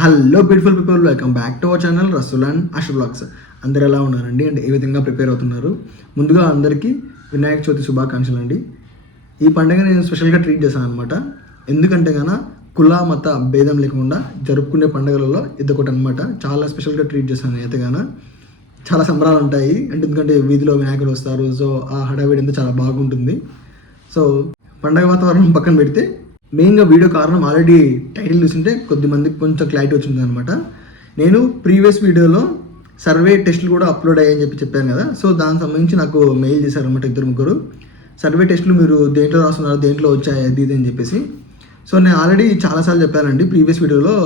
Hello beautiful people, welcome back to our channel Rasool and Ash blogs. అందరు ఎలా ఉన్నారండి అంటే ఏ విధంగా ప్రిపేర్ అవుతున్నారు? ముందుగా అందరికీ వినాయక చవితి శుభాకాంక్షలు అండి. ఈ పండుగ నేను స్పెషల్గా ట్రీట్ చేశాను అనమాట. ఎందుకంటే కన్నా కుల మత భేదం లేకుండా జరుపుకునే పండుగలలో ఇదొకటి అనమాట. చాలా స్పెషల్గా ట్రీట్ చేశాను అయితే గాన. చాలా సంబరాలు ఉంటాయి అంటే ఎందుకంటే వీధిలో వినాయకులు వస్తారు. సో ఆ హడావిడి అంతా చాలా బాగుంటుంది. సో పండగ వాతావరణం పక్కన పెడితే మెయిన్గా వీడియో కారణం ఆల్రెడీ టైటిల్ చూస్తుంటే కొద్దిమందికి కొంచెం క్లారిటీ వచ్చింది అనమాట. నేను ప్రీవియస్ వీడియోలో సర్వే టెస్టులు కూడా అప్లోడ్ అయ్యాయని చెప్పాను కదా. సో దానికి సంబంధించి నాకు మెయిల్ చేశారనమాట 2-3 సర్వే టెస్టులు మీరు దేంట్లో రాస్తున్నారు, దేంట్లో వచ్చాయి అది ఇది అని చెప్పేసి. సో నేను ఆల్రెడీ చాలాసార్లు చెప్పానండి ప్రీవియస్ వీడియోలో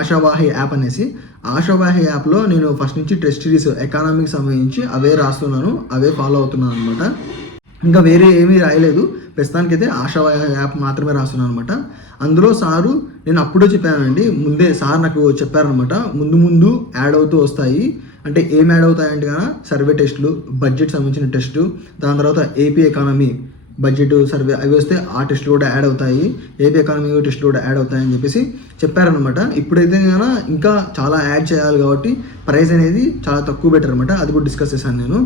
ఆశావాహి యాప్ అనేసి. ఆశావాహి యాప్లో నేను ఫస్ట్ నుంచి టెస్ట్ సిరీస్ ఎకానమీకి సంబంధించి అవే రాస్తున్నాను, అవే ఫాలో అవుతున్నాను అనమాట. ఇంకా వేరే ఏమీ రాయలేదు. ప్రస్తుతానికైతే ఆశావాహి యాప్ మాత్రమే రాస్తున్నాను అనమాట. అందులో సారు నేను అప్పుడే చెప్పానండి, ముందే సార్ నాకు చెప్పారనమాట, ముందు యాడ్ అవుతూ వస్తాయి. అంటే ఏం యాడ్ అవుతాయంటే కదా సర్వే టెస్టులు, బడ్జెట్ సంబంధించిన టెస్టు, దాని తర్వాత ఏపీ ఎకానమీ బడ్జెట్ సర్వే అవి వస్తే ఆ టెస్టులు కూడా యాడ్ అవుతాయి, ఏపీ ఎకానమీ టెస్టులు కూడా యాడ్ అవుతాయని చెప్పేసి చెప్పారనమాట. ఇప్పుడైతే కనుక ఇంకా చాలా యాడ్ చేయాలి కాబట్టి ప్రైస్ అనేది చాలా తక్కువ బెటర్ అనమాట. అది కూడా డిస్కస్ చేశాను నేను,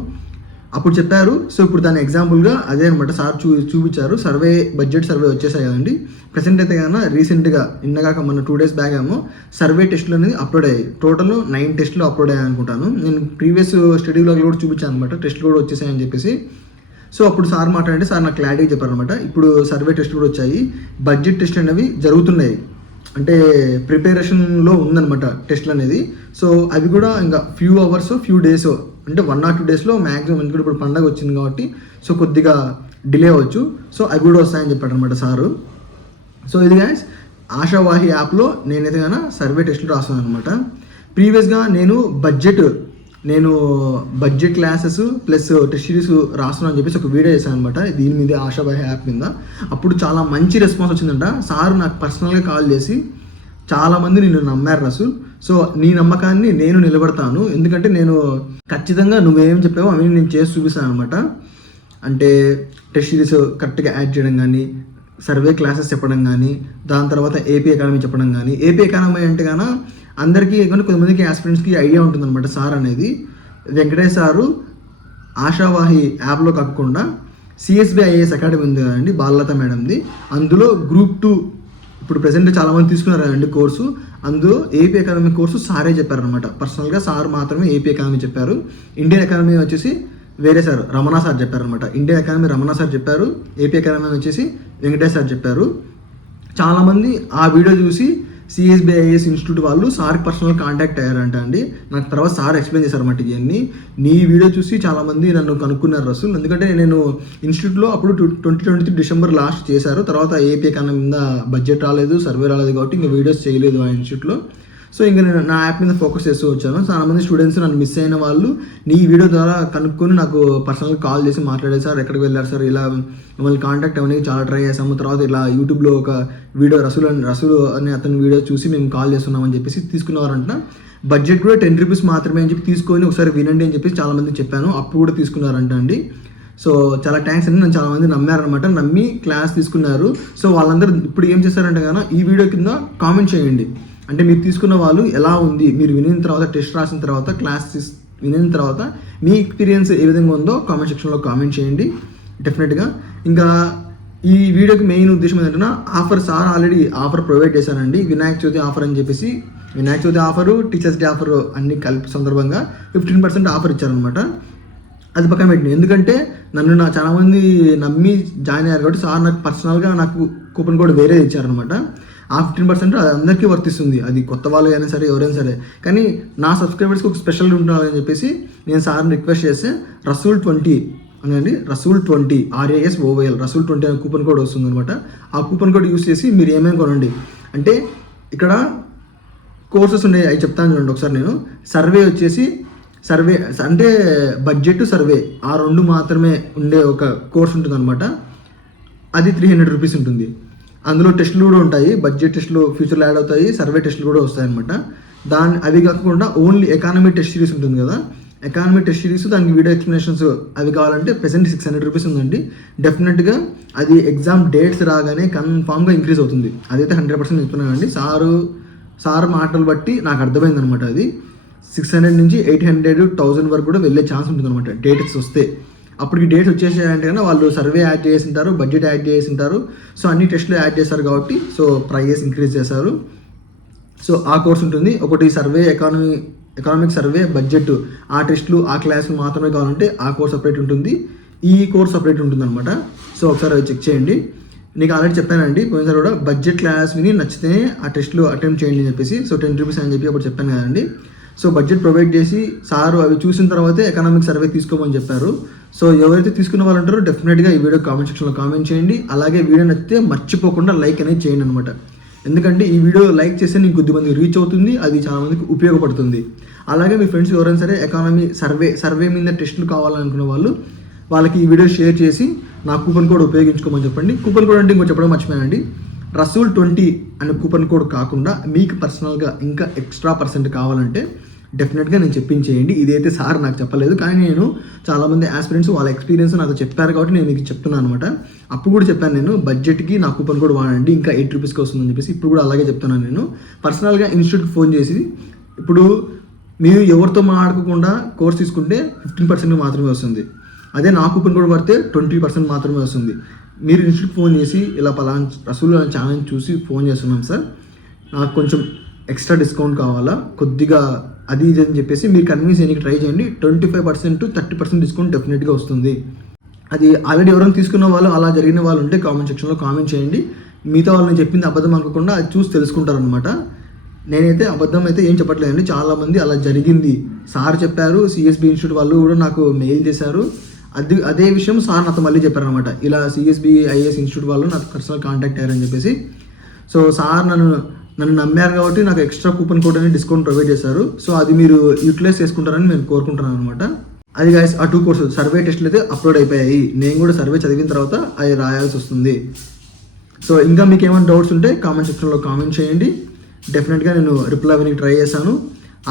అప్పుడు చెప్పారు. సో ఇప్పుడు దాని ఎగ్జాంపుల్గా అదే అనమాట సార్ చూపించారు. సర్వే బడ్జెట్ సర్వే వచ్చేసాయి కదండి. ప్రెసెంట్ అయితే కన్నా రీసెంట్గా ఇన్నగాక మన 2 days బ్యాక్ ఏమో సర్వే టెస్టులు అనేది అప్లోడ్ అయ్యాయి. టోటల్ 9 టెస్టులు అప్లోడ్ అయ్యాయి అనుకుంటాను. నేను ప్రీవియస్ స్టడీ బ్లాగ్లో కూడా చూపించాను అనమాట, టెస్టులు కూడా వచ్చేసాయని చెప్పేసి. సో అప్పుడు సార్ మాట్లాడండి, సార్ నాకు క్లారిటీ చెప్పారనమాట. ఇప్పుడు సర్వే టెస్టులు కూడా వచ్చాయి, బడ్జెట్ టెస్ట్ అనేవి జరుగుతున్నాయి, అంటే ప్రిపరేషన్లో ఉందన్నమాట టెస్ట్లు అనేది. సో అవి కూడా ఇంకా ఫ్యూ అవర్స్ ఫ్యూ డేస్ అంటే 1 or 2 daysలో మ్యాక్సిమం, ఎందుకంటే ఇప్పుడు పండగ వచ్చింది కాబట్టి సో కొద్దిగా డిలే అవ్వచ్చు. సో అవి కూడా వస్తాయని చెప్పాడు అనమాట సారు. సో ఇది గైస్ ఆశావాహి యాప్లో నేనైతే కన్నా సర్వే టెస్టులు రాస్తున్నాను అనమాట. ప్రీవియస్గా నేను budget classes plus test series రాస్తున్నాను అని చెప్పేసి ఒక వీడియో చేశాను అనమాట దీని మీద, ఆశావాహి యాప్ మీద. అప్పుడు చాలా మంచి రెస్పాన్స్ వచ్చిందంట. సార్ నాకు పర్సనల్గా కాల్ చేసి చాలామంది నిన్ను నమ్మారు రసూల్, సో నీ నమ్మకాన్ని నేను నిలబడతాను, ఎందుకంటే నేను ఖచ్చితంగా నువ్వేం చెప్పావో అవి నేను చేసి చూపిస్తాను అనమాట. అంటే టెస్ట్ సిరీస్ కరెక్ట్గా యాడ్ చేయడం కానీ, సర్వే క్లాసెస్ చెప్పడం కానీ, దాని తర్వాత ఏపీ ఎకానమీ చెప్పడం కానీ. ఏపీ ఎకానమీ అంటే కన్నా అందరికీ కొంతమందికి ఆస్పిరెంట్స్కి ఐడియా ఉంటుందన్నమాట. సార్ అనేది వెంకటేష్ సారు ఆశావాహి యాప్లో కాకుండా CSB-IAS అకాడమీ ఉంది కదండి, బాలలత మేడంది, అందులో Group 2 ఇప్పుడు ప్రెసెంట్ చాలామంది తీసుకున్నారు కదండి కోర్సు. అందులో ఏపీ ఎకానమీ కోర్సు సారే చెప్పారనమాట. పర్సనల్గా సార్ మాత్రమే ఏపీ ఎకానమీ చెప్పారు. ఇండియన్ ఎకానమీ వచ్చేసి వేరే సార్ రమణ సార్ చెప్పారనమాట. ఇండియన్ ఎకానమీ రమణ సార్ చెప్పారు, ఏపీ ఎకానమీ వచ్చేసి వెంకటేష్ సార్ చెప్పారు. చాలామంది ఆ వీడియో చూసి CSB-IAS ఇన్స్టిట్యూట్ వాళ్ళు సార్కి పర్సనల్ కాంటాక్ట్ అయ్యారంట అండి. నాకు తర్వాత సార్ ఎక్స్ప్లెయిన్ చేశారన్నమాట ఇవన్నీ. నీ వీడియో చూసి చాలామంది నన్ను కనుక్కున్నారు రసూల్, ఎందుకంటే నేను ఇన్స్టిట్యూట్లో అప్పుడు 2023 December లాస్ట్ చేశారు. తర్వాత ఏపీ ఎకానమీ మీద బడ్జెట్ రాలేదు, సర్వే రాలేదు కాబట్టి ఇంకా వీడియోస్ చేయలేదు ఆ ఇన్స్టిట్యూట్లో. సో ఇంకా నేను నా యాప్ మీద ఫోకస్ చేస్తూ వచ్చాను. చాలామంది స్టూడెంట్స్ నన్ను మిస్ అయిన వాళ్ళు నీ వీడియో ద్వారా కనుక్కొని నాకు పర్సనల్గా కాల్ చేసి మాట్లాడారు, సార్ ఎక్కడికి వెళ్ళారు సార్, ఇలా మిమ్మల్ని కాంటాక్ట్ అవ్వడానికి చాలా ట్రై చేసాము, తర్వాత ఇలా యూట్యూబ్లో ఒక వీడియో రసూల్ అనే అతని వీడియో చూసి మేము కాల్ చేస్తున్నామని చెప్పేసి తీసుకున్నారంట. బడ్జెట్ కూడా 10 rupees మాత్రమే అని చెప్పి తీసుకొని ఒకసారి వినండి అని చెప్పేసి చాలామంది చెప్పాను, అప్పుడు కూడా తీసుకున్నారంట అండి. సో చాలా థ్యాంక్స్ అండి, నన్ను చాలామంది నమ్మారనమాట, నమ్మి క్లాస్ తీసుకున్నారు. సో వాళ్ళందరూ ఇప్పుడు ఏం చేశారంటే కన్నా ఈ వీడియో కింద కామెంట్ చేయండి, అంటే మీరు తీసుకున్న వాళ్ళు ఎలా ఉంది, మీరు వినిన తర్వాత టెస్ట్ రాసిన తర్వాత క్లాస్ వినిన తర్వాత మీ ఎక్స్పీరియన్స్ ఏ విధంగా ఉందో కామెంట్ సెక్షన్లో కామెంట్ చేయండి డెఫినెట్గా. ఇంకా ఈ వీడియోకి మెయిన్ ఉద్దేశం ఏంటంటే offer sir already offer provide చేశానండి, వినాయక చవితి ఆఫర్ అని చెప్పేసి. Vinayaka Chavithi offer, teachers day offer అన్ని కలిపి సందర్భంగా 15% ఆఫర్ ఇచ్చారనమాట. అది పక్కన పెట్టింది, ఎందుకంటే నన్ను చాలామంది నమ్మి జాయిన్ అయ్యారు కాబట్టి సార్ నాకు పర్సనల్గా నాకు కూపన్ కోడ్ వేరే ఇచ్చారనమాట. ఆ 15% అది అందరికీ వర్తిస్తుంది, అది కొత్త వాళ్ళు అయినా సరే ఎవరైనా సరే. కానీ నా సబ్స్క్రైబర్స్కి ఒక స్పెషల్ ఉంటుందని చెప్పేసి నేను సార్ని రిక్వెస్ట్ చేస్తే రసూల్ 20 అనండి, రసూల్ 20 RASOYL రసూల్ 20 అనే కూపన్ కోడ్ వస్తుంది అనమాట. ఆ కూపన్ కోడ్ యూస్ చేసి మీరు ఏమేమి కొనండి. అంటే ఇక్కడ కోర్సెస్ ఉన్నాయి, అవి చెప్తాను చూడండి ఒకసారి. నేను సర్వే వచ్చేసి సర్వే అంటే బడ్జెట్ సర్వే ఆ 2 మాత్రమే ఉండే ఒక కోర్స్ ఉంటుంది అనమాట. అది 300 rupees ఉంటుంది. అందులో టెస్టులు కూడా ఉంటాయి, బడ్జెట్ టెస్టులు ఫ్యూచర్లో యాడ్ అవుతాయి, సర్వే టెస్టులు కూడా వస్తాయి అనమాట. అవి కాకుండా ఓన్లీ ఎకానమీ టెస్ట్ సిరీస్ ఉంటుంది కదా, ఎకానమీ టెస్ట్ సిరీస్ దానికి వీడియో ఎక్స్ప్లెనేషన్స్ అవి కావాలంటే ప్రెసెంట్ 600 rupees ఉందండి. డెఫినెట్గా అది ఎగ్జామ్ డేట్స్ రాగానే కన్ఫామ్గా ఇంక్రీజ్ అవుతుంది, అదైతే 100% చెప్తున్నానండి. సారు సార్ మాటలు బట్టి నాకు అర్థమైంది అనమాట. అది 600 నుంచి 800, 1000 వరకు కూడా వెళ్ళే ఛాన్స్ ఉంటుంది అనమాట డేట్స్ వస్తే. అప్పటికి డేట్స్ వచ్చేసాయంటే కన్నా వాళ్ళు సర్వే యాడ్ చేసి ఉంటారు, బడ్జెట్ యాడ్ చేసి ఉంటారు. సో అన్ని టెస్టులు యాడ్ చేస్తారు కాబట్టి సో ప్రైజెస్ ఇంక్రీజ్ చేశారు. సో ఆ కోర్స్ ఉంటుంది. ఒకటి సర్వే ఎకనామిక్ సర్వే బడ్జెట్, ఆ టెస్టులు ఆ క్లాసులు మాత్రమే కావాలంటే ఆ కోర్స్ సపరేట్ ఉంటుంది, ఈ కోర్స్ సపరేట్ ఉంటుంది అనమాట. సో ఒకసారి అది చెక్ చేయండి. నీకు ఆల్రెడీ చెప్పానండి పోయినసారి కూడా, బడ్జెట్ క్లాస్ విని నచ్చితే ఆ టెస్ట్లు అటెంప్ట్ చేయండి అని చెప్పేసి. సో 10 రూపీస్ అని చెప్పి అప్పుడు చెప్పాను కదండి. సో బడ్జెట్ ప్రొవైడ్ చేసి సారు అవి చూసిన తర్వాతే ఎకనామిక్ సర్వే తీసుకోమని చెప్పారు. సో ఎవరైతే తీసుకున్న వాళ్ళు ఉంటారో డెఫినెట్గా ఈ వీడియో కామెంట్ సెక్షన్లో కామెంట్ చేయండి. అలాగే వీడియో నచ్చితే మర్చిపోకుండా లైక్ అనేది చేయండి అనమాట. ఎందుకంటే ఈ వీడియో లైక్ చేస్తే నీకు కొద్దిమంది రీచ్ అవుతుంది, అది చాలా మందికి ఉపయోగపడుతుంది. అలాగే మీ ఫ్రెండ్స్ ఎవరైనా సరే ఎకానమీ సర్వే మీద టెస్టులు కావాలనుకున్న వాళ్ళకి ఈ వీడియో షేర్ చేసి నా కూపన్ కోడ్ ఉపయోగించుకోమని చెప్పండి. కూపన్ కోడ్ అంటే ఇంకో చెప్పడం మర్చిపోయానండి, రసూల్ 20 అనే కూపన్ కోడ్ కాకుండా మీకు పర్సనల్గా ఇంకా ఎక్స్ట్రా % కావాలంటే డెఫినెట్గా నేను చెప్పించేయండి. ఇదైతే సార్ నాకు చెప్పలేదు, కానీ నేను చాలామంది ఆస్పిరెంట్స్ వాళ్ళ ఎక్స్పీరియన్స్ నాతో చెప్పారు కాబట్టి నేను మీకు చెప్తున్నాను అనమాట. అప్పుడు కూడా చెప్పాను నేను, బడ్జెట్కి నా కూపన్ కోడ్ వాడండి ఇంకా 8 రూపీస్కి వస్తుందని చెప్పేసి. ఇప్పుడు కూడా అలాగే చెప్తున్నాను నేను. పర్సనల్గా ఇన్స్టిట్యూట్కి ఫోన్ చేసి, ఇప్పుడు మీరు ఎవరితో మాట్లాడకుండా కోర్స్ తీసుకుంటే 15% మాత్రమే వస్తుంది. అదే నా కూపన్ కోడ్ పడితే 20% మాత్రమే వస్తుంది. మీరు ఇన్స్టిట్యూట్కి ఫోన్ చేసి ఇలా పలానా రసూల్ ఛానల్ చూసి ఫోన్ చేస్తున్నాం సార్, నాకు కొంచెం ఎక్స్ట్రా డిస్కౌంట్ కావాలా కొద్దిగా అది ఇది అని చెప్పేసి మీరు కన్విన్స్ చేయడానికి ట్రై చేయండి. 25% to 30% డిస్కౌంట్ డెఫినెట్గా వస్తుంది. అది ఆల్రెడీ ఎవరైనా తీసుకున్న వాళ్ళు అలా జరిగిన వాళ్ళు ఉంటే కామెంట్ సెక్షన్లో కామెంట్ చేయండి. మిగతా వాళ్ళని చెప్పింది అబద్ధం అనుకోకుండా అది చూసి తెలుసుకుంటారనమాట. నేనైతే అబద్ధం అయితే ఏం చెప్పట్లేదండి, చాలామంది అలా జరిగింది సార్ చెప్పారు. సిఎస్బి ఇన్స్టిట్యూట్ వాళ్ళు కూడా నాకు మెయిల్ చేశారు. అదే విషయం సార్ నాతో మళ్ళీ చెప్పారనమాట, ఇలా సిఎస్బి ఐఏఎస్ ఇన్స్టిట్యూట్ వాళ్ళు నాకు పర్సనల్ కాంటాక్ట్ అయ్యారని చెప్పేసి. సో సార్ నన్ను నమ్మారు కాబట్టి నాకు ఎక్స్ట్రా కూపన్ కోడ్ అని డిస్కౌంట్ ప్రొవైడ్ చేశారు. సో అది మీరు యూటిలైజ్ చేసుకుంటారని నేను కోరుకుంటున్నాను అనమాట. అది గైస్ ఆ 2 కోర్సెస్ సర్వే టెస్టులు అయితే అప్లోడ్ అయిపోయాయి. నేను కూడా సర్వే చదివిన తర్వాత అవి రాయాల్సి వస్తుంది. సో ఇంకా మీకు ఏమైనా డౌట్స్ ఉంటే కామెంట్ సెక్షన్లో కామెంట్ చేయండి. డెఫినెట్గా నేను రిప్లై అవ్వడానికి ట్రై చేశాను.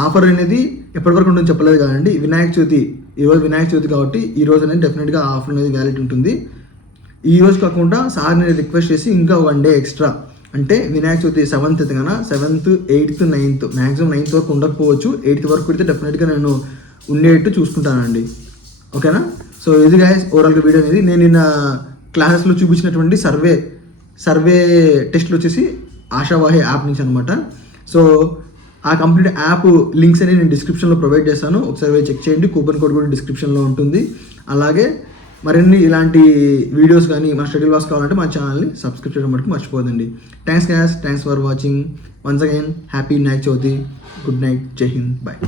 ఆఫర్ అనేది ఎప్పటివరకు ఉంటుందో చెప్పలేదు కదండి. ఈరోజు వినాయక చవితి కాబట్టి ఈ రోజు అనేది డెఫినెట్గా ఆఫర్ అనేది వ్యాలిడ్ ఉంటుంది. ఈ రోజు కాకుండా సార్ నేను రిక్వెస్ట్ చేసి ఇంకా 1 డే ఎక్స్ట్రా, అంటే వినాయక చవితి 7th అయితే కన్నా 7th, 8th, 9th maximum 9th వరకు ఉండకపోవచ్చు, 8th వరకు అయితే డెఫినెట్గా నేను ఉండేట్టు చూసుకుంటానండి. ఓకేనా? సో ఇది గైస్ ఓవరాల్గా వీడియో అనేది. నేను నిన్న క్లాసెస్లో చూపించినటువంటి సర్వే టెస్ట్లు వచ్చేసి ఆశావాహి యాప్ నుంచి అనమాట. సో ఆ కంప్లీట్ యాప్ లింక్స్ అనేది నేను డిస్క్రిప్షన్లో ప్రొవైడ్ చేస్తాను, ఒకసారి చెక్ చేయండి. కూపన్ కోడ్ కూడా డిస్క్రిప్షన్లో ఉంటుంది. అలాగే మరిన్ని ఇలాంటి వీడియోస్ కానీ మన స్టడీ క్లాస్ కావాలంటే మా ఛానల్ని సబ్స్క్రైబ్ చేయడం మటుకు మర్చిపోదండి. Thanks for watching. Once again happy Vinayaka Chavithi. Good night. జై హింద్. బాయ్.